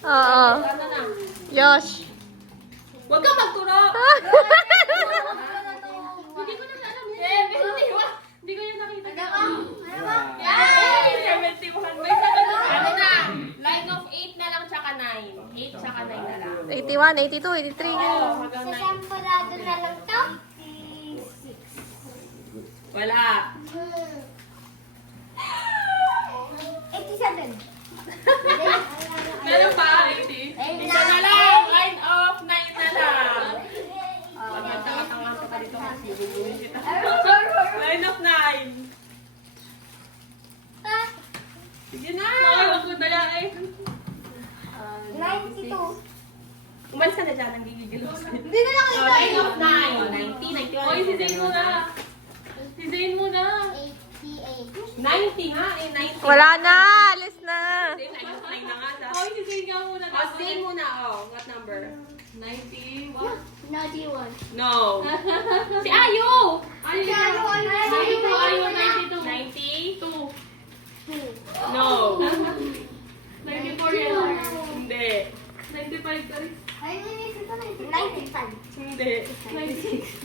Oo. Ano na? Yosh. Huwag ka magturo! Hindi ko na alam yan. Hindi ko yan nakita. Yay! 71. May 71. Ano na? Line of 8 na lang tsaka 9. 8 tsaka 9 na lang. 81, 82, 83. ganun. Hanggang Sa 9. samparado na lang to. Wala. 87. Meron pa? 80? Isa na lang. Line of 9 na lang. Pag nagtaka-tanga ka pa dito kasi guguhin kita. Line of 9. Sige na. Ako na yan eh. 92. Umalis ka na dyan. Ang gigigil ako sa'yo. Hindi na lang ito. Line of 9. 90, 91. Oy, si Zane muna. Si Zane muna. 88. 90 nga eh. 90. Wala na, alis na. Line of 9 na nga. Oy, si Zane nga muna. Oh, Zane muna. Oh, what number? 91. 91. No. Si Ayu! Ay, Si Ayu, Ayu, Ayu, 92, Ayu, Ayu, 92? 92. No. 94 yan. Hindi. 95 ka rin. Ay, inisip ko na ito. 95. Hindi. 96.